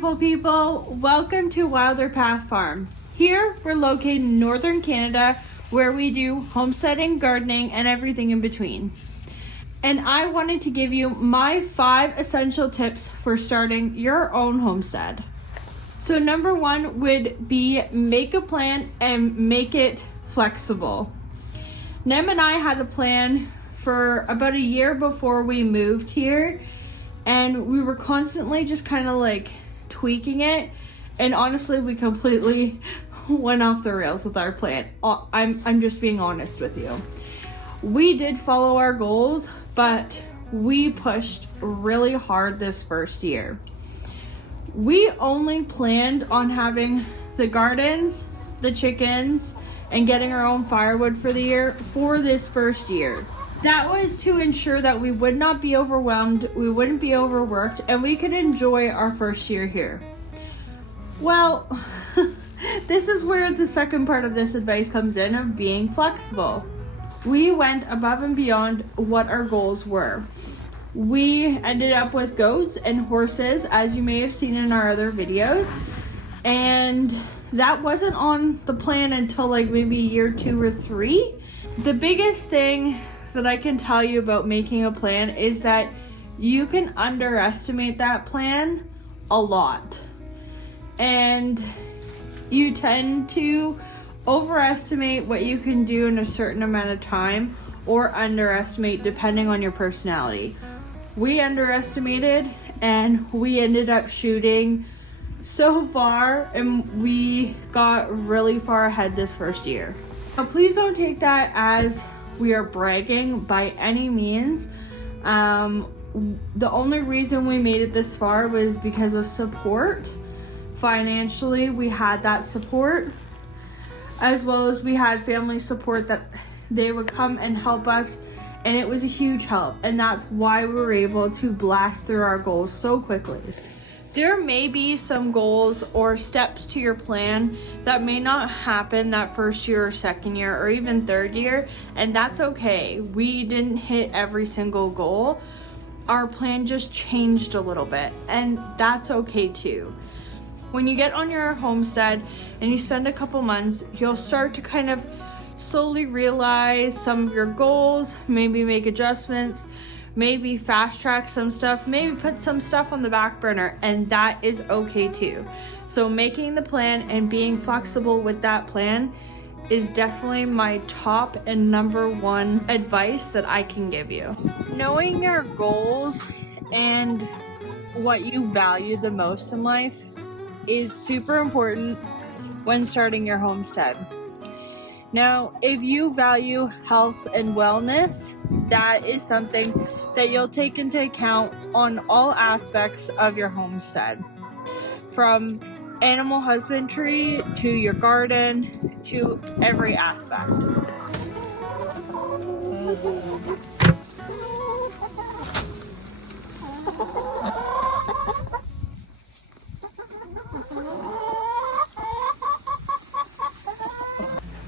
beautiful people. Welcome to Wilder Path Farm. Here we're located in northern Canada where we do homesteading, gardening, and everything in between. And I wanted to give you my 5 essential tips for starting your own homestead. So number 1 would be make a plan and make it flexible. Nem and I had a plan for about a year before we moved here, and we were constantly just kind of like tweaking it, and honestly we completely went off the rails with our plan. I'm just being honest with you. We did follow our goals, but we pushed really hard this first year. We only planned on having the gardens, the chickens, and getting our own firewood for the year for this first year. That was to ensure that we would not be overwhelmed, we wouldn't be overworked, and we could enjoy our first year here. Well, this is where the second part of this advice comes in, of being flexible. We went above and beyond what our goals were. We ended up with goats and horses, as you may have seen in our other videos, and that wasn't on the plan until like maybe year 2 or 3. The biggest thing that I can tell you about making a plan is that you can underestimate that plan a lot, and you tend to overestimate what you can do in a certain amount of time, or underestimate depending on your personality. We underestimated and we ended up shooting so far, and we got really far ahead this first year. Now please don't take that as we are bragging by any means. The only reason we made it this far was because of support. Financially, we had that support, as well as we had family support that they would come and help us, and it was a huge help, and that's why we were able to blast through our goals so quickly. There may be some goals or steps to your plan that may not happen that first year or second year or even third year, and that's okay. We didn't hit every single goal. Our plan just changed a little bit, and that's okay too. When you get on your homestead and you spend a couple months, you'll start to kind of slowly realize some of your goals, maybe make adjustments, maybe fast track some stuff, maybe put some stuff on the back burner, and that is okay too. So making the plan and being flexible with that plan is definitely my top and number 1 advice that I can give you. Knowing your goals and what you value the most in life is super important when starting your homestead. Now, if you value health and wellness, that is something that you'll take into account on all aspects of your homestead. From animal husbandry to your garden to every aspect.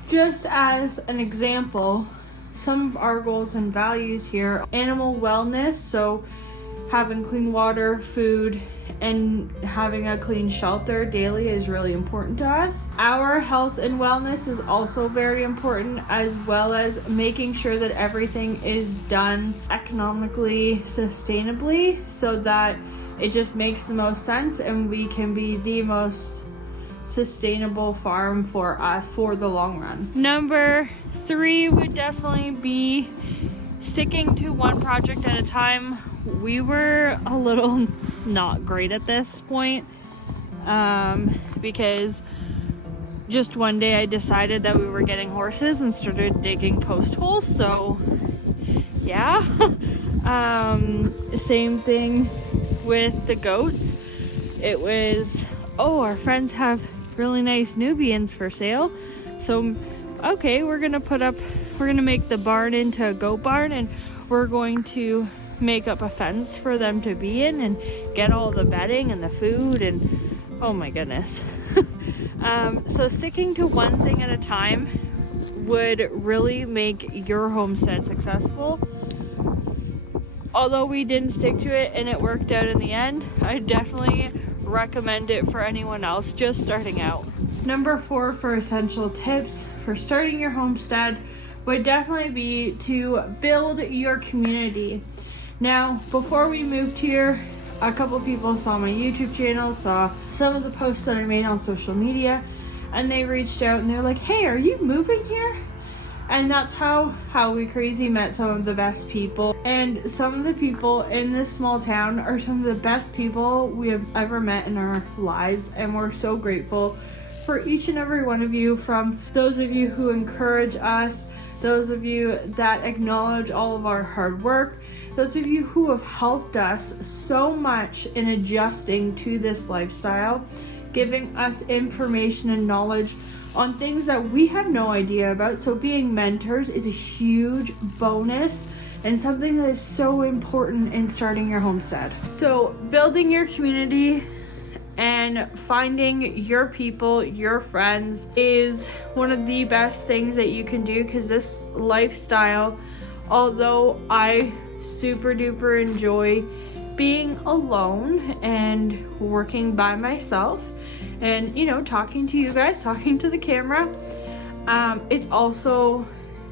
Just as an example, some of our goals and values here: animal wellness, so having clean water, food, and having a clean shelter daily is really important to us. Our health and wellness is also very important, as well as making sure that everything is done economically, sustainably, so that it just makes the most sense and we can be the most sustainable farm for us for the long run. Number 3 would definitely be sticking to one project at a time. We were a little not great at this point, because just one day I decided that we were getting horses and started digging post holes, so yeah. Same thing with the goats. It was, oh, our friends have really nice Nubians for sale, so okay, we're gonna make the barn into a goat barn, and we're going to make up a fence for them to be in and get all the bedding and the food, and oh my goodness. So sticking to one thing at a time would really make your homestead successful. Although we didn't stick to it and it worked out in the end, I definitely recommend it for anyone else just starting out. Number 4 for essential tips for starting your homestead would definitely be to build your community. Now, before we moved here, a couple people saw my YouTube channel, saw some of the posts that I made on social media, and they reached out and they're like, hey, are you moving here? And that's how we crazy met some of the best people. And some of the people in this small town are some of the best people we have ever met in our lives, and we're so grateful for each and every one of you, from those of you who encourage us, those of you that acknowledge all of our hard work, those of you who have helped us so much in adjusting to this lifestyle, giving us information and knowledge on things that we have no idea about. So being mentors is a huge bonus and something that is so important in starting your homestead. So building your community and finding your people, your friends, is one of the best things that you can do, because this lifestyle, although I super duper enjoy being alone and working by myself and, you know, talking to you guys, talking to the camera, it's also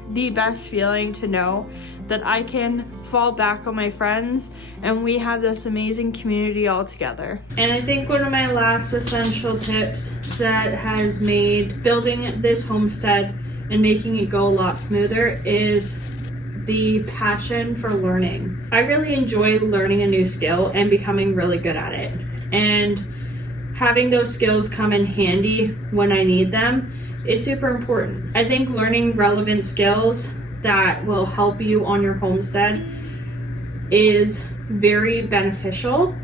the best feeling to know that I can fall back on my friends and we have this amazing community all together. And I think one of my last essential tips that has made building this homestead and making it go a lot smoother is the passion for learning. I really enjoy learning a new skill and becoming really good at it. And having those skills come in handy when I need them is super important. I think learning relevant skills that will help you on your homestead is very beneficial.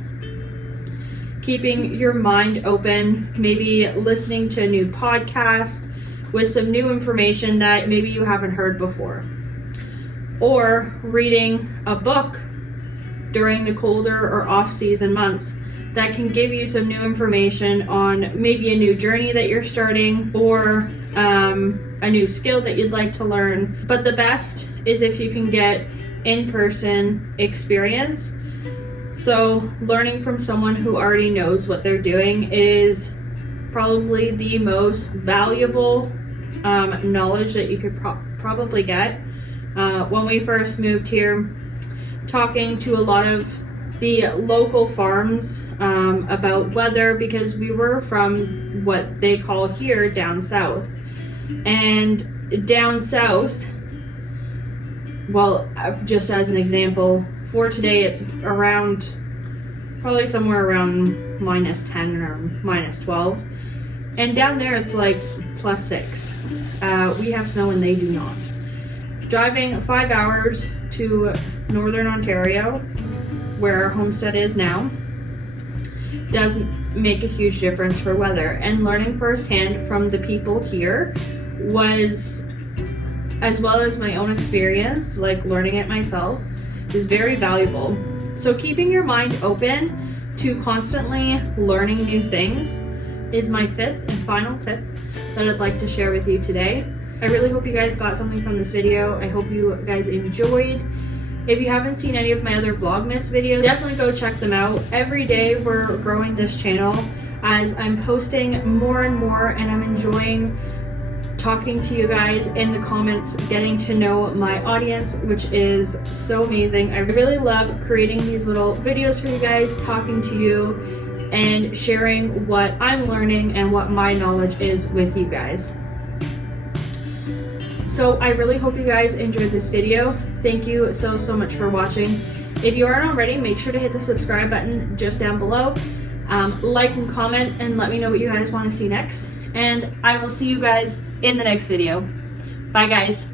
Keeping your mind open, maybe listening to a new podcast with some new information that maybe you haven't heard before, or reading a book during the colder or off-season months that can give you some new information on maybe a new journey that you're starting, or a new skill that you'd like to learn. But the best is if you can get in-person experience. So learning from someone who already knows what they're doing is probably the most valuable knowledge that you could probably get. When we first moved here, talking to a lot of the local farms about weather, because we were from what they call here down south. And down south, well, just as an example, for today it's around, probably somewhere around -10 or -12. And down there it's like +6. We have snow and they do not. Driving 5 hours to northern Ontario, where our homestead is now, does make a huge difference for weather. And learning firsthand from the people here was, as well as my own experience, like learning it myself, is very valuable. So keeping your mind open to constantly learning new things is my 5th and final tip that I'd like to share with you today. I really hope you guys got something from this video. I hope you guys enjoyed. If you haven't seen any of my other Vlogmas videos, definitely go check them out. Every day we're growing this channel as I'm posting more and more, and I'm enjoying talking to you guys in the comments, getting to know my audience, which is so amazing. I really love creating these little videos for you guys, talking to you and sharing what I'm learning and what my knowledge is with you guys. So I really hope you guys enjoyed this video. Thank you so much for watching. If you aren't already, make sure to hit the subscribe button just down below. Like and comment and let me know what you guys want to see next. And I will see you guys in the next video. Bye guys.